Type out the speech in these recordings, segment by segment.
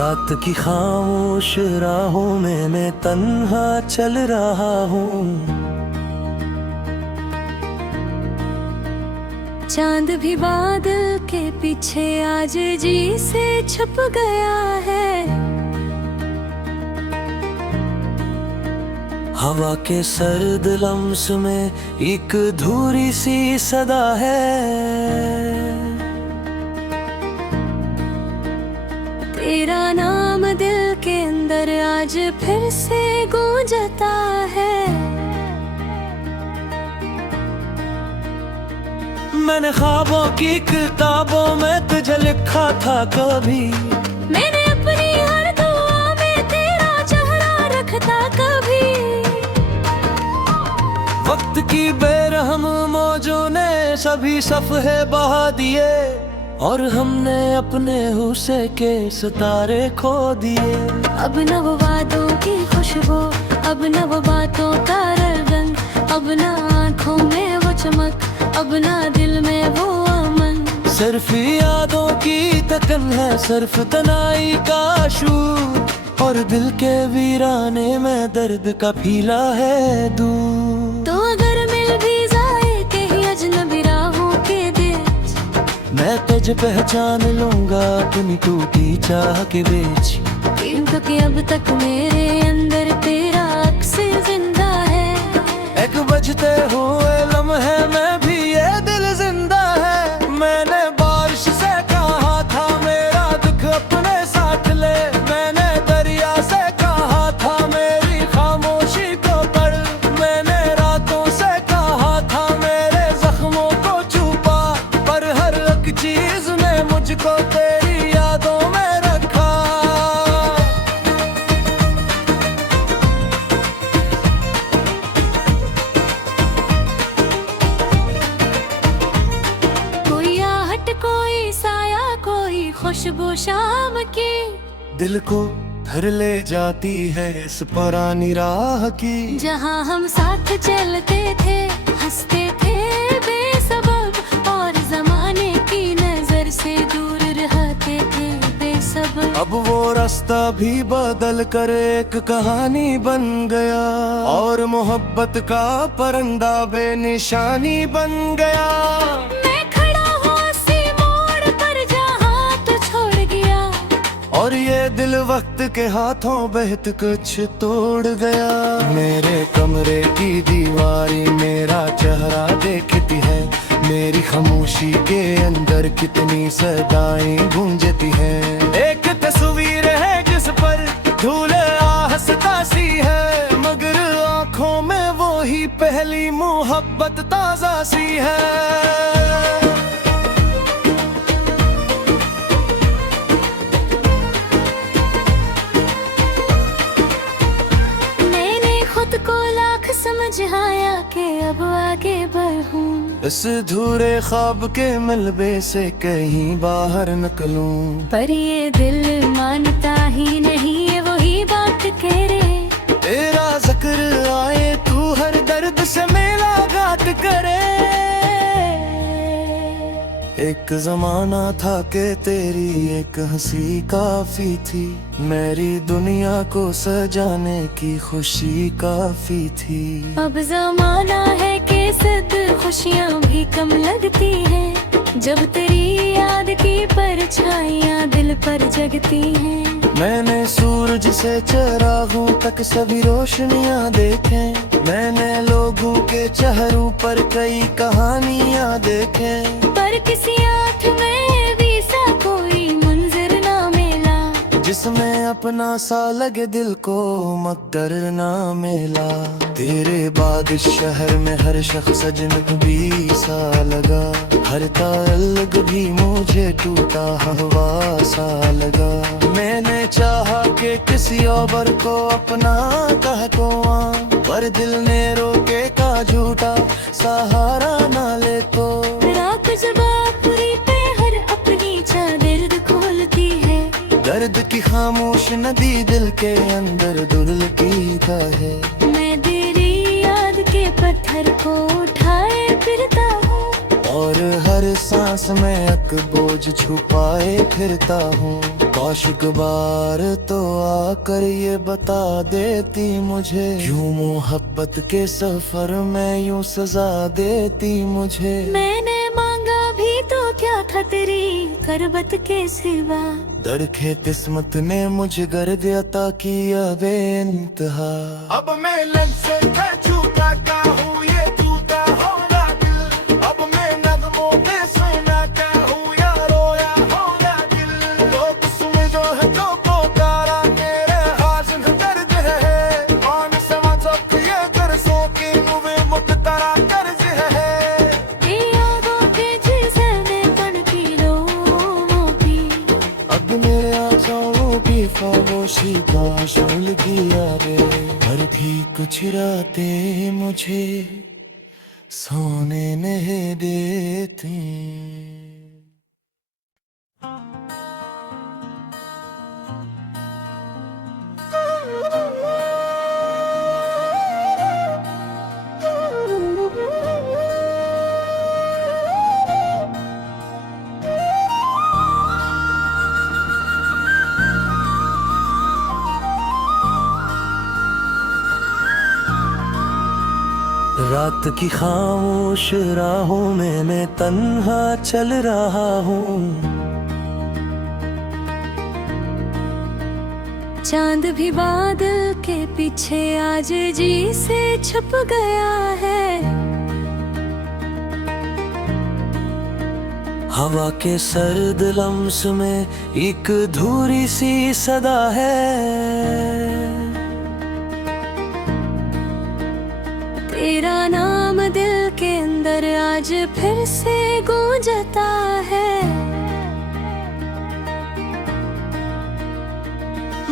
रात की खामोश राहों में मैं तन्हा चल रहा हूँ। चांद भी बादल के पीछे आज जी से छुप गया है। हवा के सर्द लम्स में एक धूरी सी सदा है। तेरा नाम दिल के अंदर आज फिर से गूंजता है। मैंने ख्वाबों की किताबों में तुझे लिखा था कभी। मैंने अपनी हर दुआ में तेरा चेहरा रखता कभी। वक्त की बेरहम मौजों ने सभी सफ़े बहा दिए और हमने अपने हुस्से के सितारे खो दिए। अब न वो वादों की खुशबू, अब न वो बातों का रंग, अब न आँखों में वो चमक, अब न दिल में वो अमन। सिर्फ यादों की तकन है, सिर्फ तनाई का शूर, और दिल के वीराने में दर्द का फीला है दूर। तो अगर मिल भी जाए कहीं अजनबी राहों के बीच, मैं तुझे पहचान लूंगा अपनी टूटी चाह के बीच। क्योंकि अब तक मेरे अंदर तेरा अक्स जिंदा है। एक बजते हुए लम्हे में भी ये दिल जिंदा है। मैंने बारिश से कहा था मेरा दुख अपने साथ ले, मैंने दरिया से कहा था मेरी खामोशी को पढ़, मैंने रातों से कहा था मेरे जख्मों को छुपा, पर हर एक चीज ने मुझको तेरी यादों में रखा। कोई साया कोई खुशबू शाम की, दिल को घर ले जाती है इस पुरानी राह की। जहाँ हम साथ चलते थे, हंसते थे बेसबब, और जमाने की नजर से दूर रहते थे बेसब्र। अब वो रास्ता भी बदल कर एक कहानी बन गया, और मोहब्बत का परिंदा बेनिशानी बन गया। और ये दिल वक्त के हाथों बहत कुछ तोड़ गया। मेरे कमरे की दीवारी मेरा चेहरा देखती है, मेरी खामोशी के अंदर कितनी सदाएं गूंजती हैं। एक तस्वीर है जिस पर धूल आहस्ता सी है, मगर आंखों में वो ही पहली मोहब्बत ताजा सी है। समझाया कि अब आगे बढ़ूं, इस धूरे ख्वाब के मलबे से कहीं बाहर निकलूं, पर ये दिल मानता ही नहीं है वही बात कह रे। तेरा जिक्र आए तू हर दर्द से मेला घाट करे। एक जमाना था कि तेरी एक हंसी काफी थी, मेरी दुनिया को सजाने की खुशी काफी थी। अब जमाना है कि सद खुशियाँ भी कम लगती हैं, जब तेरी याद की परछाइयाँ दिल पर जगती हैं। मैंने सूरज से चिरागों तक सभी रोशनियाँ देखें, मैंने लोगों के चेहरों पर कई कहानियाँ देखें, पर किसी आँख में भी सा कोई मंजर ना मिला, जिसमें अपना सा लगे दिल को मगर ना मिला। तेरे बाद इस शहर में हर शख्स अजनबी सा लगा, हर ताल्लुक भी मुझे टूटा हवा सा लगा। मैंने चाहा कि किसी और को अपना कह को पर दिल ने रोके का झूठा सहारा ना ले तो। दर्द की खामोश नदी दिल के अंदर दुर्लकी का है। मैं तेरी याद के पत्थर को उठाए फिरता हूँ, और हर सांस में एक बोझ छुपाए फिरता हूँ। कौशिक बार तो आकर ये बता देती मुझे, क्यों मोहब्बत के सफर में यूं सजा देती मुझे। मैंने मांगा भी तो क्या था तेरी करबत के सिवा, दरखे किस्मत ने मुझे गर्द अता किया बेइंतहा। अब मैं लग से छूटा का हूँ ये टूटा होगा दिल, अब मैं नगमों में सोना का हूँ या रोया होगा दिल। तो तुम जो है तो पुकारा मेरे हाजिर दर्द है, कौन समझो कि ये कर्जों की नुवे मुक्तरा कर्ज है। ये यादों के जिसने तन की लो मोती, अब मेरे आँखों की खामोशी का शुल किया रे। हर भी कुछ रातें मुझे सोने नहीं देती। रात की खामोश राहों में मैं तन्हा चल रहा हूँ। चांद भी बादल के पीछे आज जी से छुप गया है। हवा के सर्द लम्स में एक धूरी सी सदा है। तेरा नाम दिल के अंदर आज फिर से गूंजता है।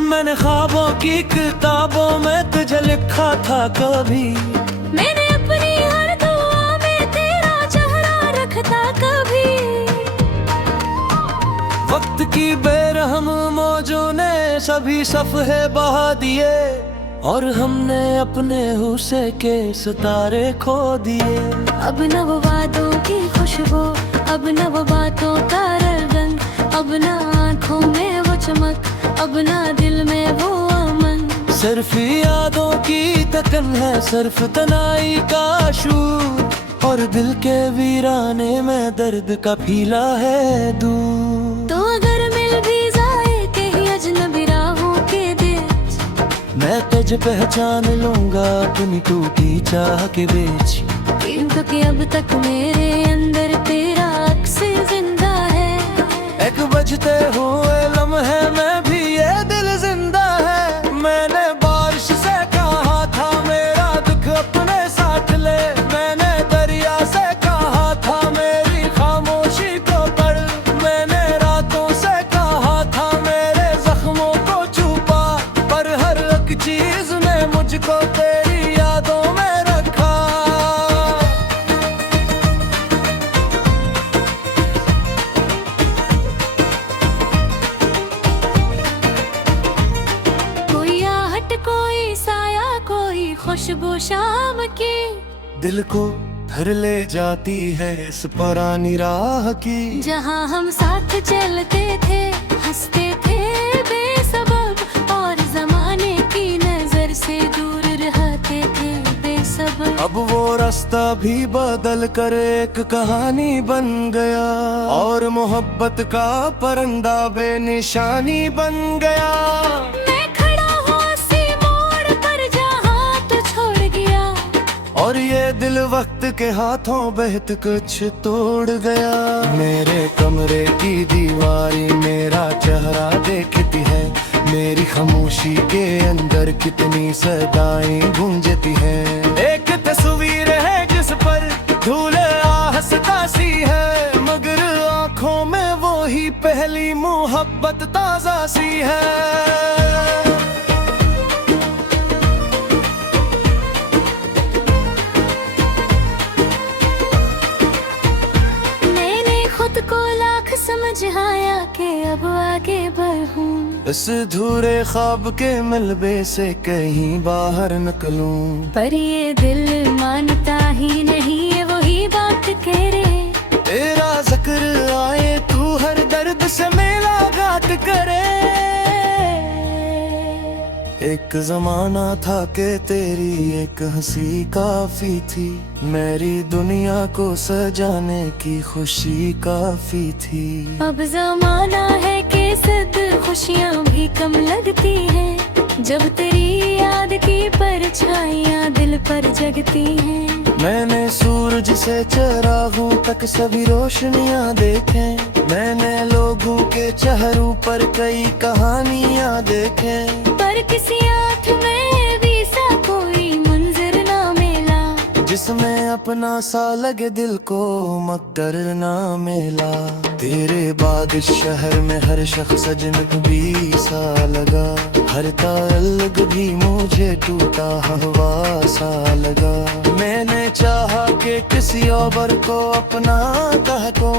मैंने ख्वाबों की किताबों में तुझे लिखा था कभी, मैंने अपनी हर दुआ में तेरा चेहरा रखता कभी। वक्त की बेरहम मौजों ने सभी सफ़े बहा दिए, और हमने अपने हुस्से के सितारे खो दिए। अब न वो वादों की खुशबू, अब न वो बातों का रंग, अब न आँखों में वो चमक, अब न दिल में वो अमन। सिर्फ यादों की तकन है, सिर्फ तनाई का शूर, और दिल के वीराने में दर्द का फीला है दूर। तो अगर मिल भी जाए कहीं अजनबी राहों के बीच, मैं तुझे पहचान लूंगा अपनी टूटी चाह के बीच। क्योंकि अब तक मेरे अंदर तेरा अक्स जिंदा है। एक बजते हुए लम्हे में भी ये दिल जिंदा है। मैंने बारिश से कहा था मेरा दुख अपने साथ ले, मैंने दरिया से कहा था मेरी खामोशी को पढ़, मैंने रातों से कहा था मेरे जख्मों को छुपा, पर हर एक चीज ने मुझको तेरी यादों में रखा। कोई आहट कोई साया कोई खुशबू शाम की, दिल को धर ले जाती है इस पुरानी राह की। जहाँ हम साथ चलते थे हंसते थे बेसबब, और जमाने की नजर से दूर रहते थे बेसब्र। अब वो रास्ता भी बदल कर एक कहानी बन गया, और मोहब्बत का परिंदा बेनिशानी बन गया। मैं खड़ा हूँ उसी मोड़ पर जहाँ तू छोड़ गया, और ये दिल वक्त के हाथों बहत कुछ तोड़ गया। मेरे कमरे की दीवारी मेरा चेहरा देखती है, मेरी खामोशी के अंदर कितनी सदाएं गूंजती हैं। एक तस्वीर है जिस पर धूल आहस्ता सी है, मगर आंखों में वो ही पहली मोहब्बत ताजा सी है। मैंने खुद को लाख समझाया कि अब आगे बढ़ूं, इस धूरे ख्वाब के मलबे से कहीं बाहर निकलूं, पर ये दिल मानता ही नहीं है वही बात कह रे। तेरा जिक्र एक जमाना था कि तेरी एक हंसी काफी थी, मेरी दुनिया को सजाने की खुशी काफी थी। अब जमाना है कि सद खुशियाँ भी कम लगती हैं, जब तेरी याद की परछाइयाँ दिल पर जगती हैं। मैंने सूरज से चिरागों तक सभी रोशनियाँ देखें, मैंने लोगों के चेहरों पर कई कहानियाँ देखें, पर किसी आँख में भी सा कोई मंजर ना मिला, जिसमें अपना सा लगे दिल को मगर ना मिला। तेरे बाद इस शहर में हर शख्स अजनबी सा लगा, हर ताल्लुक भी मुझे टूटा हवा सा लगा। मैंने चाहा कि किसी और को अपना कह को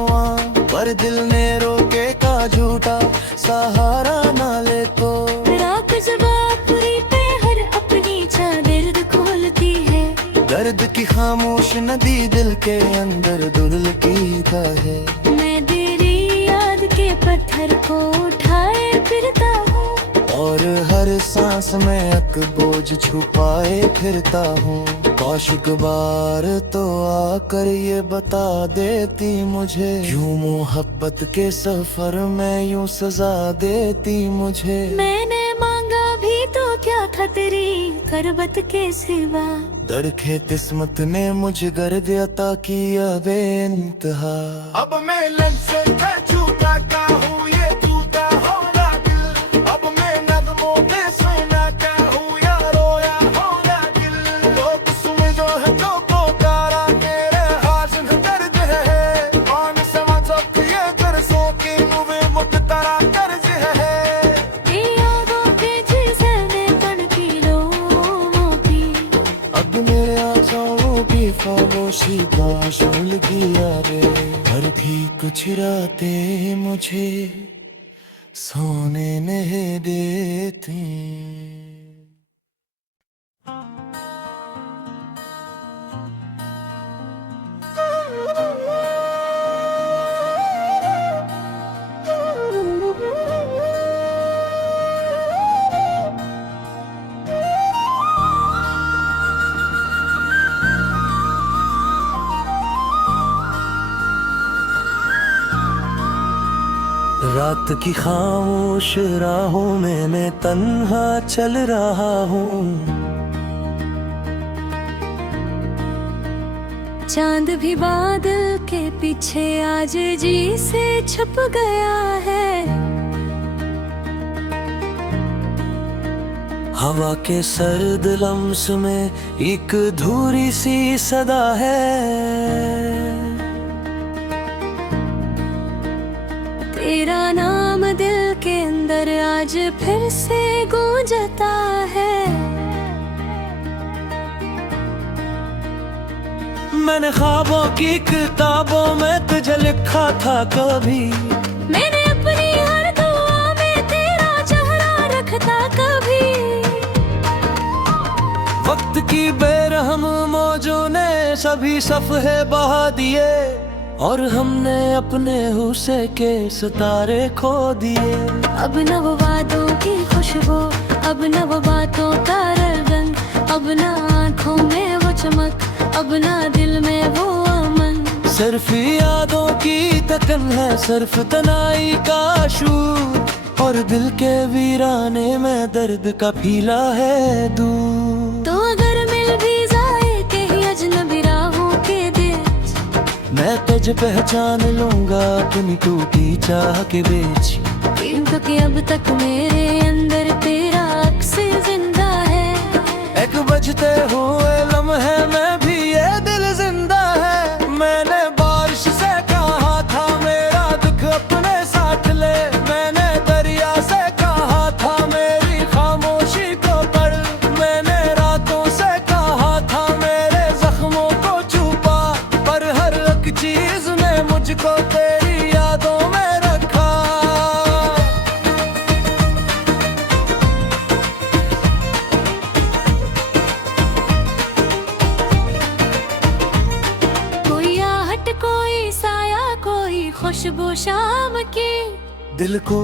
पर दिल ने रोके का झूठा सहारा ना ले तो। रात जब पूरी पे हर अपनी चादर खोलती है, दर्द की खामोश नदी दिल के अंदर दुलकी का है। मैं तेरी याद के पत्थर को उठाए फिरता हूँ, और हर सांस में एक बोझ छुपाए फिरता हूँ। कौशिक बार तो आकर ये बता देती मुझे, क्यों मोहब्बत के सफर में यूं सजा देती मुझे। मैंने मांगा भी तो क्या था तेरी करबत के सिवा, दरखे किस्मत ने मुझे गर्द अता किया बेइंतहा। अब मैं लफ्ज़ का झूठा का हूँ ये झूठा होना दिल, अब मैं नगमों में सोना का हूँ या रोया होना दिल। लोग समझो है तो पुकारा मेरे हाज़िन दर्द है, कौन समझो कि ये तरसों की मुझे मुख्तरा कर्ज है। ये यादों के जिसने तड़पी लो मोती, अब मेरे आँखों की खामोशी का शुल किया रे, हर भी कुछ रातें मुझे सोने नहीं देती। रात की खामोश राहों में मैं तन्हा चल रहा हूँ, चांद भी बादल के पीछे आज जी से छुप गया है। हवा के सर्द लम्स में एक धूरी सी सदा है, तेरा नाम दिल के अंदर आज फिर से गूंजता है। मैंने ख्वाबों की किताबों में तुझे लिखा था कभी, मैंने अपनी हर दुआ में तेरा चेहरा रखता कभी। वक्त की बेरहम मौजों ने सभी सफ़े बहा दिए, और हमने अपने हुस्से के सितारे खो दिए। अब न वो वादों की खुशबू, अब न वो बातों का रंग, अब न आँखों में वो चमक, अब न दिल में वो अमन। सिर्फ यादों की तकन है, सिर्फ तनाई का शूर, और दिल के वीराने में दर्द का फीला है दूर। तो अगर मिल भी जाए कहीं अजनबी राहों के बीच, मैं तुझे पहचान लूंगा अपनी टूटी चाह के बीच, क्योंकि अब तक मेरे अंदर तेरा अक्स जिंदा है। एक बजते हुए लम्हे में भी ये दिल जिंदा है। मैंने बारिश से कहा था मेरा दुख अपने साथ ले, मैंने दरिया से कहा था मेरी खामोशी को पढ़, मैंने रातों से कहा था मेरे जख्मों को छुपा, पर हर एक चीज ने मुझको तेरी यादों में रखा। कोई साया कोई खुशबू शाम की, दिल को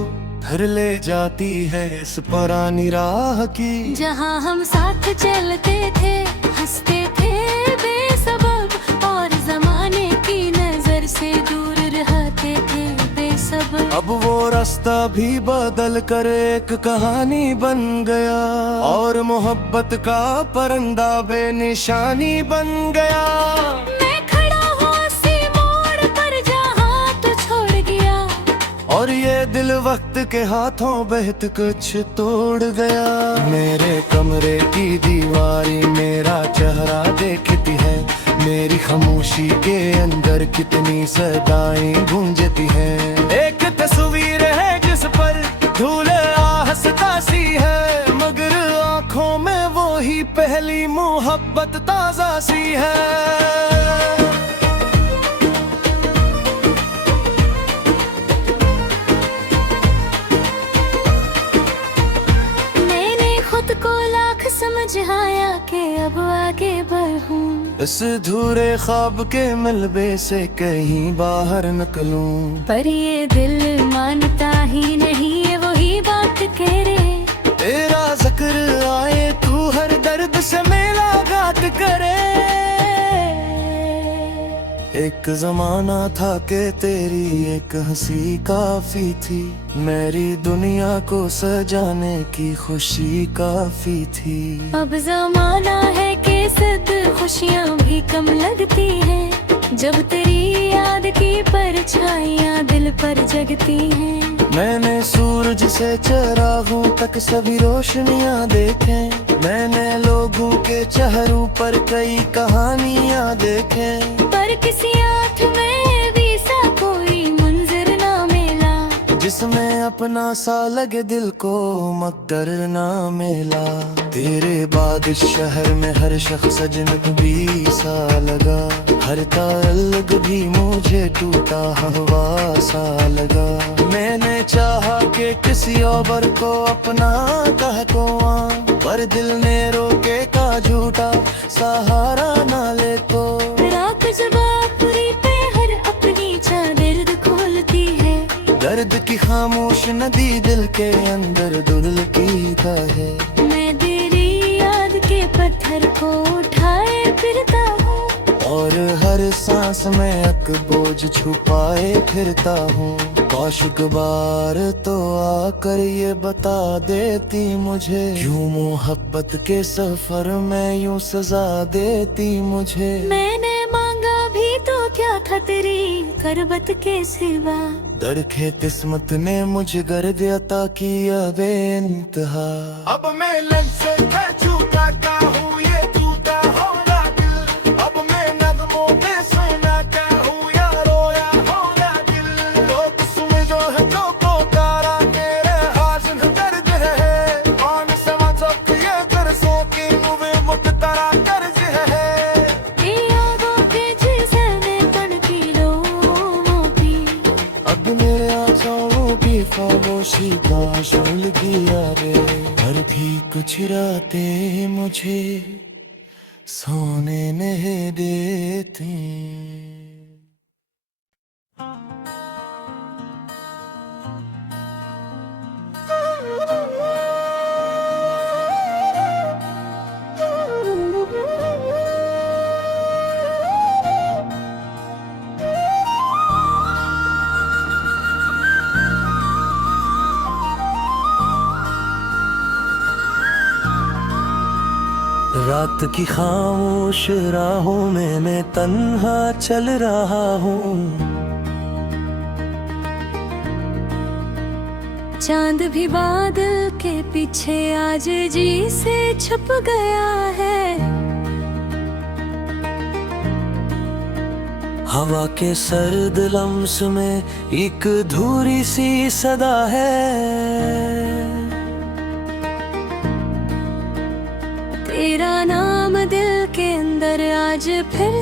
घर ले जाती है इस पुरानी राह की, जहाँ हम साथ चलते थे, हंसते थे बेसबब, और जमाने की नजर से दूर रहते थे बेसब्र। अब वो रास्ता भी बदल कर एक कहानी बन गया, और मोहब्बत का परिंदा बेनिशानी बन गया। मैं खड़ा हूँ उसी मोड़ पर जहाँ तू छोड़ गया, और ये दिल वक्त के हाथों बहत कुछ तोड़ गया। मेरे कमरे की दीवारी मेरा चेहरा देखती है, मेरी खामोशी के अंदर कितनी सदाएं गूंजती हैं। एक तस्वीर है जिस पर धूल हंसता सी है, मगर आंखों में वो ही पहली मोहब्बत ताजा सी है। समझाया कि अब आगे बढ़ूं, इस धूरे ख्वाब के मलबे से कहीं बाहर निकलूं, पर ये दिल मानता ही नहीं वही बात कह रे। तेरा जिक्र आए तू हर दर्द से मेरा घात करे। एक जमाना था कि तेरी एक हंसी काफी थी, मेरी दुनिया को सजाने की खुशी काफी थी। अब जमाना है कि सद खुशियाँ भी कम लगती हैं, जब तेरी याद की परछाइयाँ दिल पर जगती हैं। मैंने सूरज से चिरागों तक सभी रोशनियाँ देखें, मैंने लोगों के चेहरों पर कई कहानियाँ देखें, पर किसी आँख में भी सा कोई मंजर ना मिला, जिसमें अपना सा लगे दिल को मगर ना मिला। तेरे बाद इस शहर में हर शख्स अजनबी भी सा लगा, हर ताल्लुक भी मुझे टूटा हवा सा लगा। मैंने चाहा कि किसी और को अपना कह को पर दिल ने रोके का झूठा सहारा ना ले तो। रात जब पूरी पे हर अपनी चादर खोलती है, दर्द की खामोश नदी दिल के अंदर दुलकी का है। मैं तेरी याद के पत्थर को उठाए फिरता हूँ, और हर सांस में एक बोझ छुपाए फिरता हूँ। काश एक बार तो आकर ये बता देती मुझे, क्यों मोहब्बत के सफर में यूं सजा देती मुझे। मैंने मांगा भी तो क्या था तेरी करबत के सिवा, दरखे किस्मत ने मुझे गर्द अता किया बेइंतहा। अब मैं लग से छूटा का हूँ ये टूटा होगा दिल, अब मैं नगमों पे सुना क्या हूँ या रोया होगा दिल। तो तुम जो है जो पुकारा मेरे हाजिर दर्द है, कौन समझ ये दर्सों की मुझे मुख्तरा कर्ज है। ये यादों के जिसने तड़पी लो मोती, अब मेरे आँखों की खामोशी का शुल गया रे, हर भी कुछ रातें मुझे सोने नहीं देती। रात की खामोश राहों में मैं तन्हा चल रहा हूँ, चांद भी बादल के पीछे आज जी से छुप गया है। हवा के सर्द लम्स में एक धूरी सी सदा है। तेरा नाम दिल के अंदर आज फिर